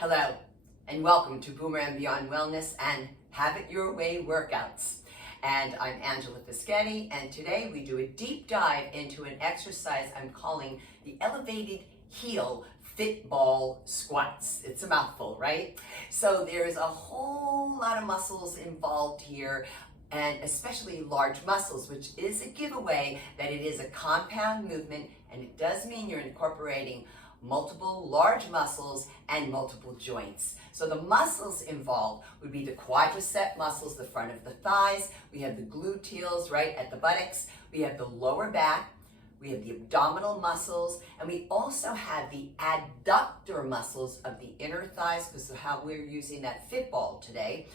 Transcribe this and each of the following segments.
Hello, and welcome to Boomerang Beyond Wellness and Have It Your Way workouts. And I'm Angela Fischetti, and today we do a deep dive into an exercise I'm calling the Elevated Heel Fitball Squats. It's a mouthful, right? So there's a whole lot of muscles involved here, and especially large muscles, which is a giveaway that it is a compound movement, and it does mean you're incorporating multiple large muscles and multiple joints. So the muscles involved would be the quadricep muscles, the front of the thighs. We have the gluteals right at the buttocks. We have the lower back. We have the abdominal muscles, and we also have the adductor muscles of the inner thighs because of how we're using that fitball today.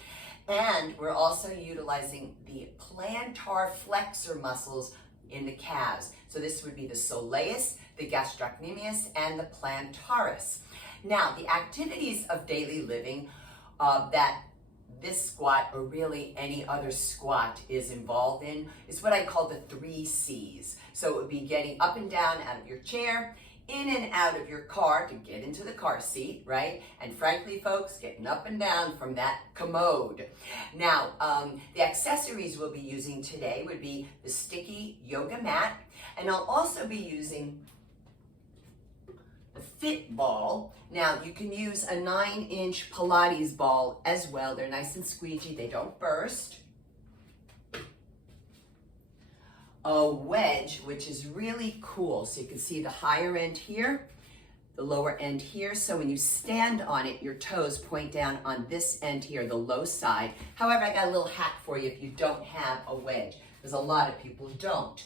And we're also utilizing the plantar flexor muscles in the calves. So this would be the soleus, the gastrocnemius, and the plantaris. Now, the activities of daily living that this squat, or really any other squat, is involved in is what I call the 3 C's. So it would be getting up and down out of your chair, in and out of your car to get into the car seat, right? And frankly, folks, getting up and down from that commode. Now, the accessories we'll be using today would be the sticky yoga mat, and I'll also be using the fit ball. Now, you can use a 9-inch Pilates ball as well. They're nice and squeegee, they don't burst. A wedge, which is really cool. So you can see the higher end here, the lower end here. So when you stand on it, your toes point down on this end here, the low side. However, I got a little hack for you if you don't have a wedge, because a lot of people don't.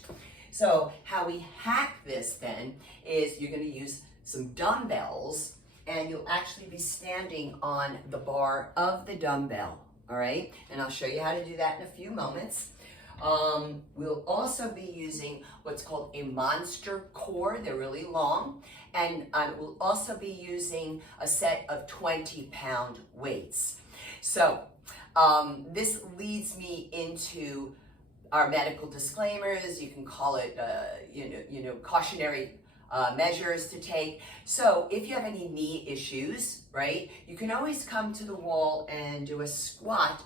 So how we hack this then is you're going to use some dumbbells, and you'll actually be standing on the bar of the dumbbell, all right? And I'll show you how to do that in a few moments. We'll also be using what's called a monster core. They're really long. And we'll also be using a set of 20-pound weights. So this leads me into our medical disclaimers. You can call it, cautionary measures to take. So if you have any knee issues, right, you can always come to the wall and do a squat.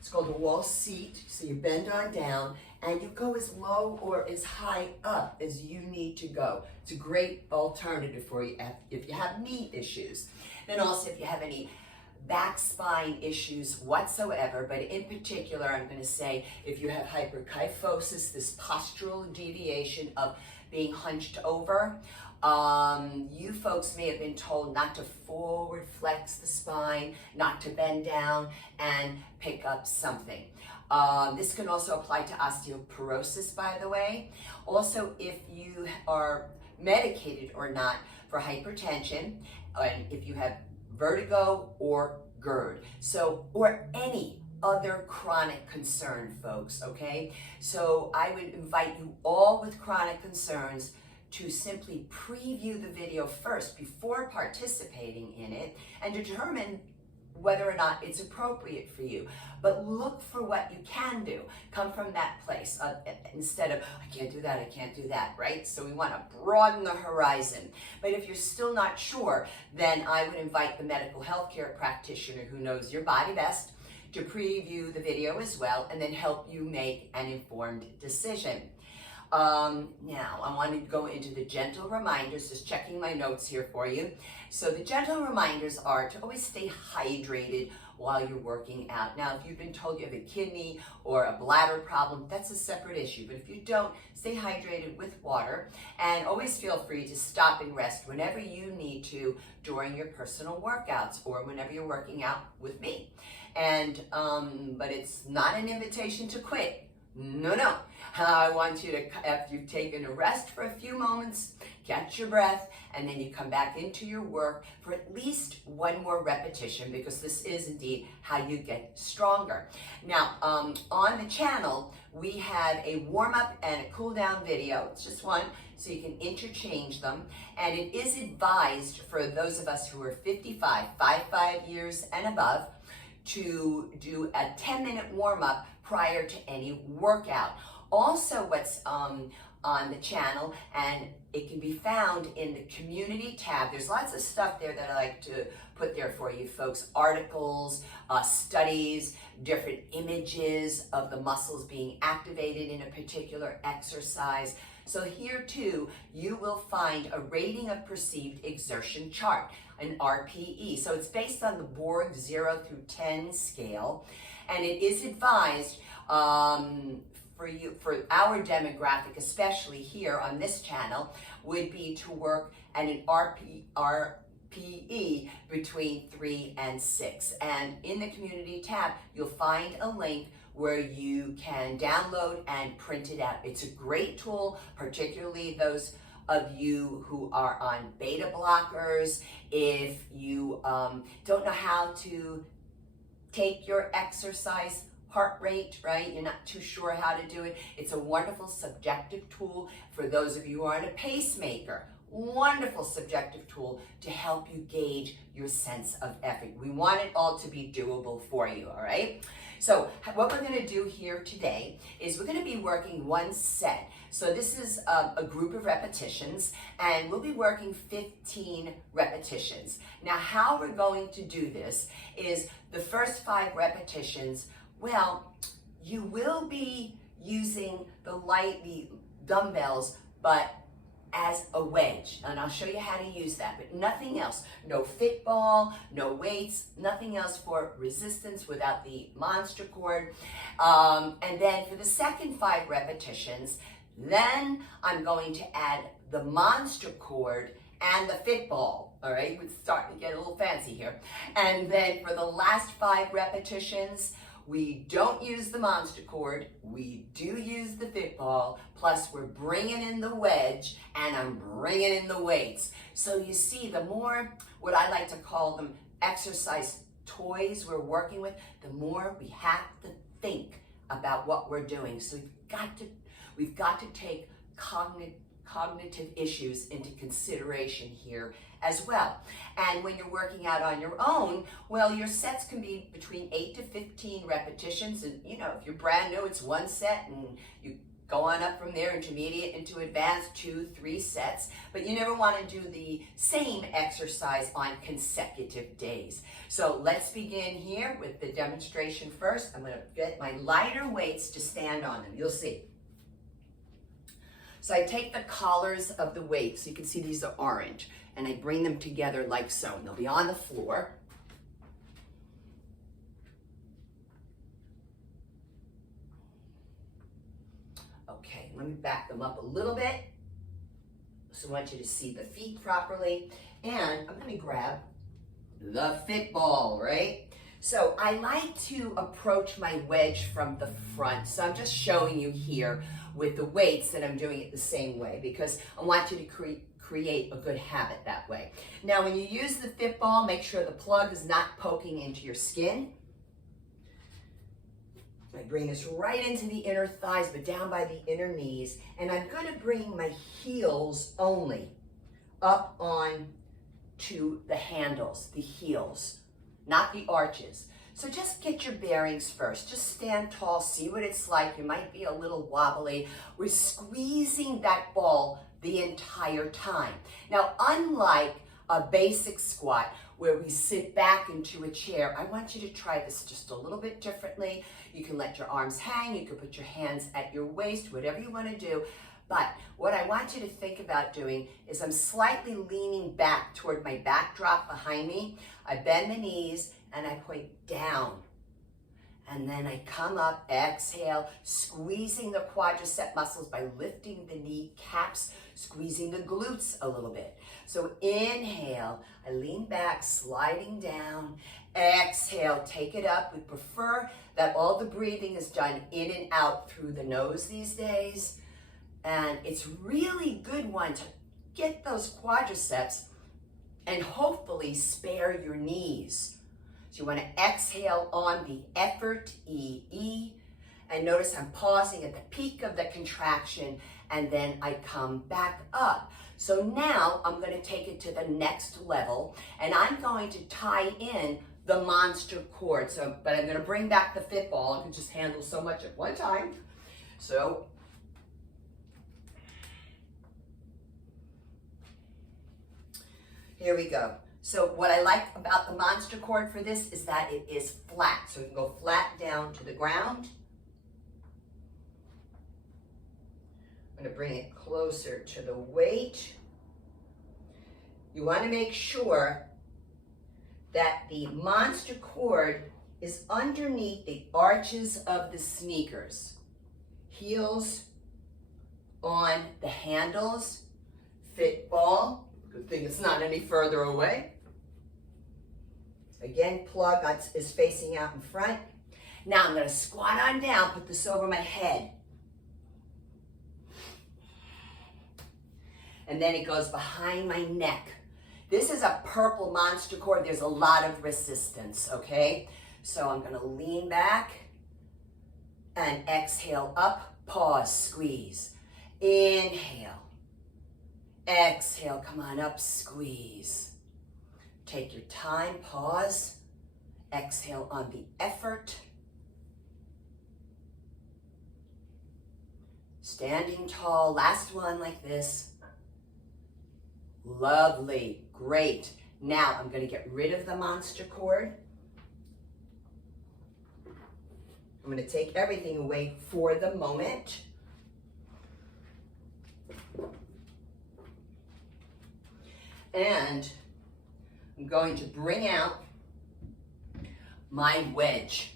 It's called a wall seat. So you bend on down and you go as low or as high up as you need to go. It's a great alternative for you if you have knee issues. Then also if you have any back spine issues whatsoever, but in particular, I'm going to say if you have hyperkyphosis, this postural deviation of being hunched over, you folks may have been told not to forward flex the spine, not to bend down and pick up something. This can also apply to osteoporosis, by the way. Also, if you are medicated or not for hypertension, and if you have vertigo or GERD, or any other chronic concern, folks, okay? So I would invite you all with chronic concerns to simply preview the video first before participating in it and determine whether or not it's appropriate for you. But look for what you can do. Come from that place instead of, I can't do that, right? So we want to broaden the horizon. But if you're still not sure, then I would invite the medical healthcare practitioner who knows your body best to preview the video as well and then help you make an informed decision. Now, I want to go into the gentle reminders, just checking my notes here for you. So the gentle reminders are to always stay hydrated while you're working out. Now, if you've been told you have a kidney or a bladder problem, that's a separate issue. But if you don't, stay hydrated with water, and always feel free to stop and rest whenever you need to during your personal workouts or whenever you're working out with me. And, but it's not an invitation to quit. No. I want you to, after you've taken a rest for a few moments, catch your breath, and then you come back into your work for at least one more repetition, because this is indeed how you get stronger. Now, on the channel, we have a warm-up and a cool-down video. It's just one, so you can interchange them. And it is advised for those of us who are 55 years and above, to do a 10-minute warm-up prior to any workout. Also, what's on the channel, and it can be found in the community tab. There's lots of stuff there that I like to put there for you folks. Articles, studies, different images of the muscles being activated in a particular exercise. So here too, you will find a rating of perceived exertion chart, an RPE. So it's based on the Borg 0 through 10 scale, and it is advised for our demographic, especially here on this channel, would be to work at an RPE between 3 and 6. And in the community tab, you'll find a link where you can download and print it out. It's a great tool, particularly those of you who are on beta blockers. If you don't know how to take your exercise heart rate, right? You're not too sure how to do it. It's a wonderful subjective tool for those of you who are on a pacemaker. Wonderful subjective tool to help you gauge your sense of effort. We want it all to be doable for you, all right? So what we're gonna do here today is we're gonna be working one set. So this is a group of repetitions, and we'll be working 15 repetitions. Now, how we're going to do this is the first 5 repetitions, well, you will be using the dumbbells, but as a wedge, and I'll show you how to use that, but nothing else. No fit ball, no weights, nothing else for resistance without the monster cord. And then for the second 5 repetitions, then I'm going to add the monster cord and the fit ball, all right? We're starting to get a little fancy here. And then for the last 5 repetitions, we don't use the monster cord, we do use the fit ball, plus we're bringing in the wedge, and I'm bringing in the weights. So you see, the more, what I like to call them, exercise toys we're working with, the more we have to think about what we're doing. So we've got to take cognitive issues into consideration here as well. And when you're working out on your own, well, your sets can be between 8 to 15 repetitions. And you know, if you're brand new, it's 1 set, and you go on up from there, intermediate into advanced, 2, 3 sets. But you never want to do the same exercise on consecutive days. So let's begin here with the demonstration first. I'm going to get my lighter weights to stand on them. You'll see. So I take the collars of the weights, so you can see these are orange, and I bring them together like so, and they'll be on the floor. Okay, let me back them up a little bit. So I want you to see the feet properly, and I'm gonna grab the fit ball, right? So I like to approach my wedge from the front. So I'm just showing you here with the weights that I'm doing it the same way, because I want you to create a good habit that way. Now, when you use the fit ball, make sure the plug is not poking into your skin. I bring this right into the inner thighs, but down by the inner knees. And I'm gonna bring my heels only up on to the handles, the heels, not the arches. So just get your bearings first. Just stand tall, see what it's like. You might be a little wobbly. We're squeezing that ball the entire time. Now, unlike a basic squat where we sit back into a chair, I want you to try this just a little bit differently. You can let your arms hang, you can put your hands at your waist, whatever you want to do. But what I want you to think about doing is I'm slightly leaning back toward my backdrop behind me. I bend the knees and I point down. And then I come up, exhale, squeezing the quadricep muscles by lifting the kneecaps, squeezing the glutes a little bit. So inhale, I lean back, sliding down. Exhale, take it up. We prefer that all the breathing is done in and out through the nose these days. And it's really good one to get those quadriceps and hopefully spare your knees. So you want to exhale on the effort, E. And notice I'm pausing at the peak of the contraction, and then I come back up. So now I'm going to take it to the next level, and I'm going to tie in the monster cord. But I'm going to bring back the fit ball. I can just handle so much at one time. So Here we go. So what I like about the monster cord for this is that it is flat. So it can go flat down to the ground. I'm going to bring it closer to the weight. You want to make sure that the monster cord is underneath the arches of the sneakers. Heels on the handles. Fitball. Good thing it's not any further away. Again, plug is facing out in front. Now I'm going to squat on down, put this over my head. And then it goes behind my neck. This is a purple monster cord. There's a lot of resistance, okay? So I'm going to lean back and exhale up, pause, squeeze. Inhale. Exhale, come on up, squeeze. Take your time, pause. Exhale on the effort. Standing tall, last one like this. Lovely, great. Now I'm going to get rid of the monster cord. I'm going to take everything away for the moment. And I'm going to bring out my wedge.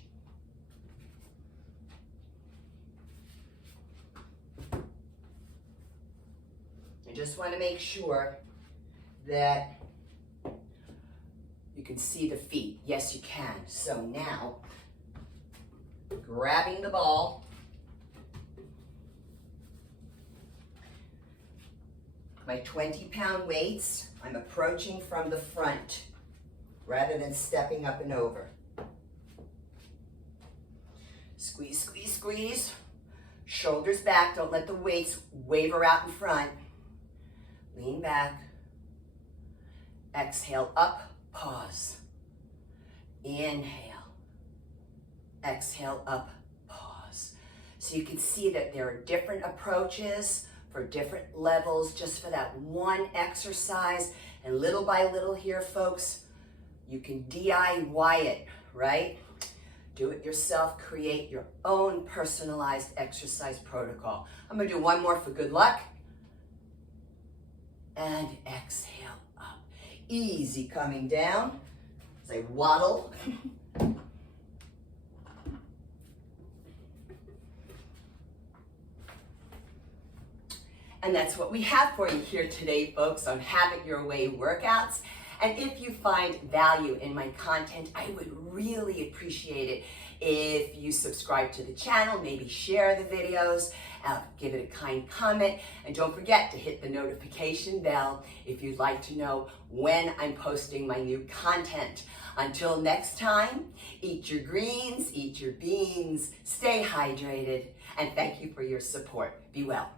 I just want to make sure that you can see the feet. Yes, you can. So now, grabbing the ball, my 20-pound weights, I'm approaching from the front rather than stepping up and over. Squeeze, squeeze, squeeze. Shoulders back, don't let the weights waver out in front. Lean back. Exhale up, pause. Inhale. Exhale up, pause. So you can see that there are different approaches for different levels, just for that one exercise. And little by little here, folks, you can DIY it, right? Do it yourself, create your own personalized exercise protocol. I'm gonna do one more for good luck. And exhale up. Easy coming down as I waddle. And that's what we have for you here today, folks, on Have It Your Way workouts. And if you find value in my content, I would really appreciate it if you subscribe to the channel, maybe share the videos, give it a kind comment, and don't forget to hit the notification bell if you'd like to know when I'm posting my new content. Until next time, eat your greens, eat your beans, stay hydrated, and thank you for your support. Be well.